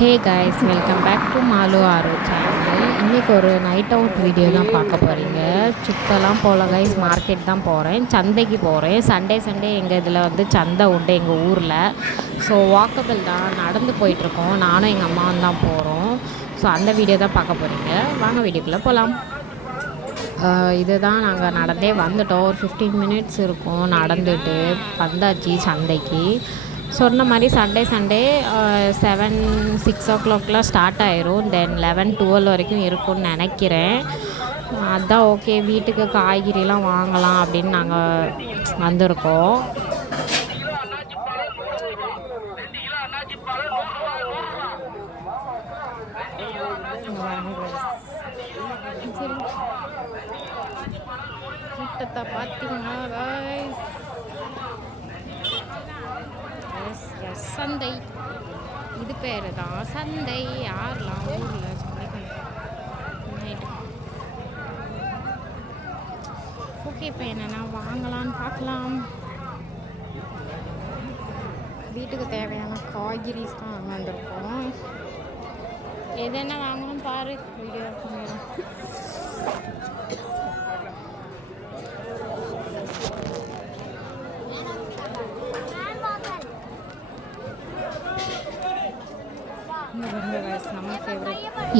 Hey guys, welcome back to Malu ஆரோ channel. இன்றைக்கி ஒரு நைட் அவுட் வீடியோ தான் பார்க்க போகிறீங்க. சுத்தலாம் போகல கைஸ், மார்க்கெட் தான் போகிறேன், சந்தைக்கு போகிறேன். சண்டே எங்கள் இதில் வந்து சந்தை உண்டு எங்கள் ஊரில். ஸோ வாக்கபிள் தான், நடந்து போயிட்டுருக்கோம். நானும் எங்கள் அம்மாவும் தான் போகிறோம். ஸோ அந்த வீடியோ தான் பார்க்க போகிறீங்க. வாங்க வீடியோக்குள்ளே போகலாம். இதுதான் நாங்கள் நடந்தே வந்துட்டோம். ஒரு 15 மினிட்ஸ் இருக்கும் நடந்துட்டு வந்தாச்சு சந்தைக்கு. சொன்ன மாதிரி சண்டே 7-6 ஸ்டார்ட் ஆயிரும். தென் 11-12 வரைக்கும் இருக்கும்னு நினைக்கிறேன். அதுதான் ஓகே, வீட்டுக்கு காய்கறிலாம் வாங்கலாம் அப்படின்னு நாங்கள் வந்திருக்கோம். கூட்டத்தை பார்த்தீங்கன்னா guys, சந்தை, இது பேர் தான் சந்தை. யாரெல்லாம் ஊரில் சந்தைக்கு ஓகே. இப்போ என்னென்னா வாங்கலான்னு பார்க்கலாம். வீட்டுக்கு தேவையான காய்கறிஸ் தான் அங்கே வந்திருக்கோம். எது என்ன வாங்கணும் பாரு, வீடியோ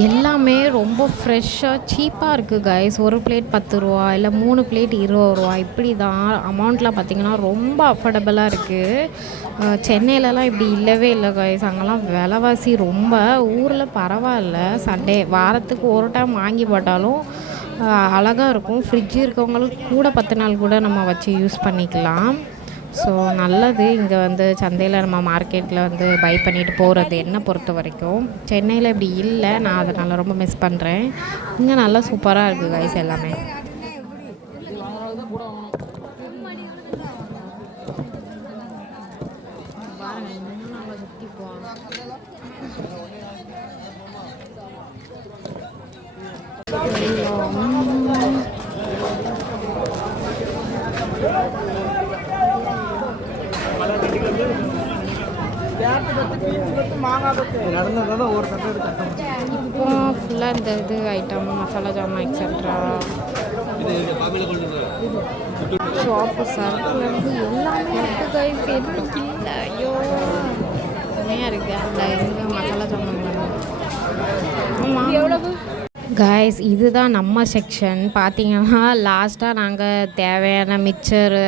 எல்லாமே ரொம்ப ஃப்ரெஷ்ஷாக சீப்பாக இருக்குது கைஸ். ஒரு பிளேட் 10 ரூபா, இல்லை 3 பிளேட் 20 ரூபா, இப்படி தான். அமௌண்ட்லாம் பார்த்திங்கன்னா ரொம்ப அஃபோர்டபுளாக இருக்குது. சென்னையிலலாம் இப்படி இல்லவே இல்லை கைஸ். அங்கெல்லாம் விலைவாசி ரொம்ப. ஊரில் பரவாயில்ல, சண்டே வாரத்துக்கு ஒரு டைம் வாங்கி போட்டாலும் அழகாக இருக்கும். ஃப்ரிட்ஜ் இருக்கவங்களுக்கு கூட 10 நாள் கூட நம்ம வச்சு யூஸ் பண்ணிக்கலாம். ஸோ நல்லது. இங்கே வந்து சந்தையில் நம்ம மார்க்கெட்டில் வந்து பை பண்ணிட்டு போகிறது என்னை பொறுத்த வரைக்கும். சென்னையில் இப்படி இல்லை, நான் அதனால் ரொம்ப மிஸ் பண்ணுறேன். இங்கே நல்லா சூப்பராக இருக்குது கைஸ் எல்லாமே. இப்போ ஃபுல்லாக இந்த இது ஐட்டம், மசாலா ஜாமான் எக்ஸெட்ரா, ஷாப்பு சர்க்குலேருந்து எல்லாமே இருக்குது கைஸ். எதுவும் இல்லை, ஐயோ செம்மையாக இருக்குது. அந்த இங்கே மசாலா ஜாமான் ஆமாம் எவ்வளவு கைஸ். இதுதான் நம்ம செக்ஷன். பார்த்திங்கன்னா லாஸ்ட்டாக நாங்கள் தேவையான மிக்சர்,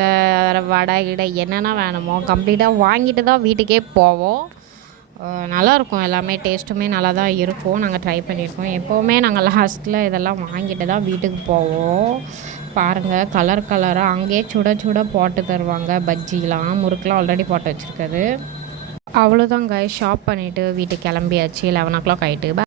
வடை கிடை என்னென்ன வேணுமோ கம்ப்ளீட்டாக வாங்கிட்டு தான் வீட்டுக்கே போவோம். நல்லாயிருக்கும், எல்லாமே டேஸ்ட்டுமே நல்லா தான் இருக்கும். நாங்கள் ட்ரை பண்ணியிருக்கோம். எப்போவுமே நாங்கள் லாஸ்ட்டில் இதெல்லாம் வாங்கிட்டு தான் வீட்டுக்கு போவோம். பாருங்கள், கலராக அங்கேயே சுட போட்டு தருவாங்க. பஜ்ஜிலாம், முறுக்கெலாம் ஆல்ரெடி போட்டு வச்சுருக்குது. அவ்வளோதான் கைஸ், ஷாப் பண்ணிவிட்டு வீட்டுக்கு கிளம்பியாச்சு. 11 o'clock ஆகிட்டு.